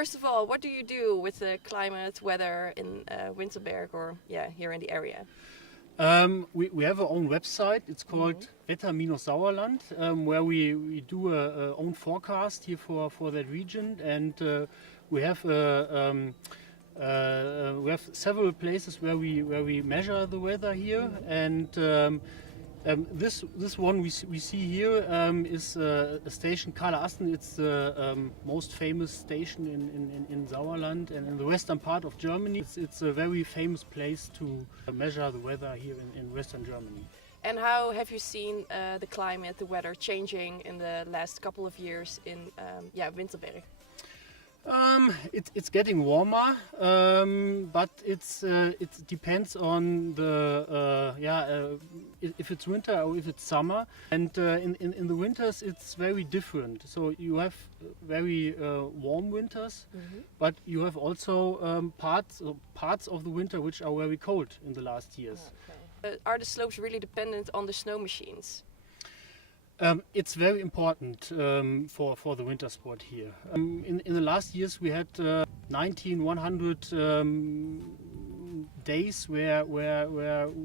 first of all, what do you do with the climate, weather in Winterberg or here in the area? We have our own website. It's called Wetter-Sauerland, where we do a own forecast here for that region, and we have several places where we measure the weather here, and this one we see here is a station Karl-Asten. It's the most famous station in Sauerland and in the western part of Germany. It's a very famous place to measure the weather here in western Germany. And how have you seen the climate, the weather changing in the last couple of years in Winterberg? It's getting warmer, but it depends on the if it's winter or if it's summer. And in the winters it's very different. So you have very warm winters, but you have also parts of the winter which are very cold in the last years. Okay. Are the slopes really dependent on the snow machines? It's very important for the winter sport here. In the last years we had 100 days where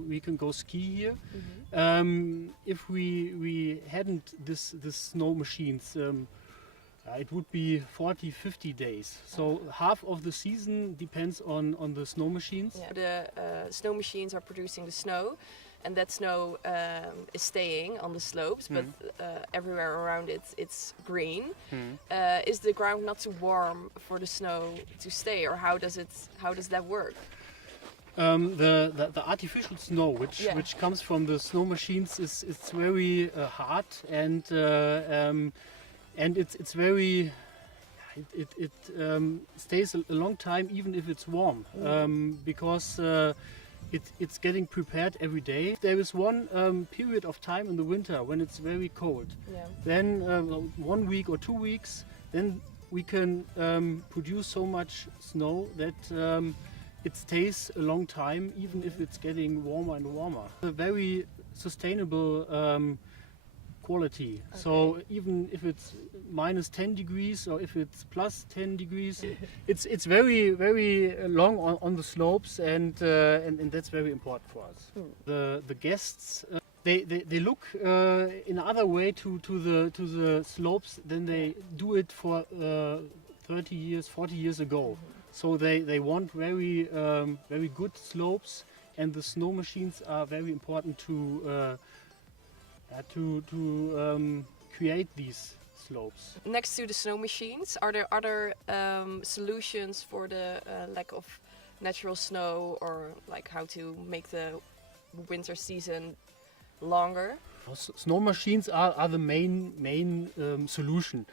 we can go ski here. If we hadn't this snow machines, it would be 40-50 days. So half of the season depends on the snow machines. Yeah. The snow machines are producing the snow, and that snow is staying on the slopes, but everywhere around it's green. Is the ground not too warm for the snow to stay, or how does that work? The artificial snow, which comes from the snow machines, it's very hard, and it's very. It stays a long time even if it's warm, because it's getting prepared every day. There is one period of time in the winter when it's very cold. Then 1 week or 2 weeks, then we can produce so much snow that it stays a long time even if it's getting warmer and warmer. A very sustainable quality. Okay. So even if it's minus 10 degrees or if it's plus 10 degrees, it's very long on the slopes, and that's very important for us. The guests they look in another way to the slopes than they do it for 30 years, 40 years ago. So they want very good slopes, and the snow machines are very important to create these slopes. Next to the snow machines, are there other solutions for the lack of natural snow, or like how to make the winter season longer? Snow machines are the main solution.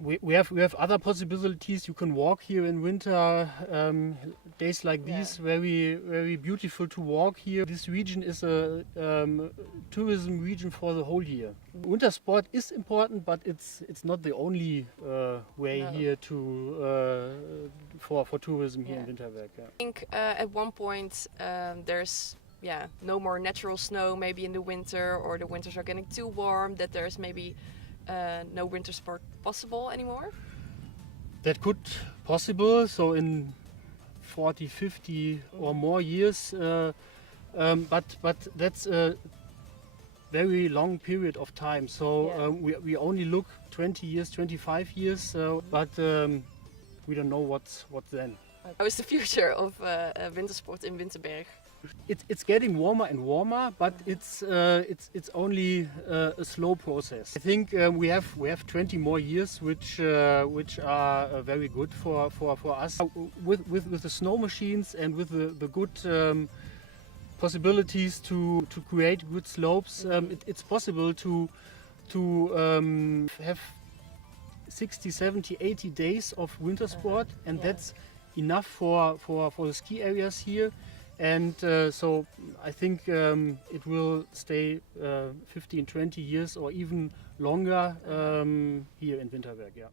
We have other possibilities. You can walk here in winter. Days like these, very beautiful to walk here. This region is a tourism region for the whole year. Winter sport is important, but it's not the only way here for tourism here in Winterberg. I think at one point there's no more natural snow maybe in the winter, or the winters are getting too warm, that there's maybe no winter sport possible anymore? That could possible, so in 40, 50 or more years, but that's a very long period of time, so we only look 20 years, 25 years, but we don't know what's then. How is the future of winter sport in Winterberg? It's getting warmer and warmer, but it's only a slow process. I think we have 20 more years, which are very good for us. With the snow machines and with the good possibilities to create good slopes, it's possible to have 60, 70, 80 days of winter sport, and that's enough for the ski areas here. And so I think it will stay 15, 20 years or even longer here in Winterberg.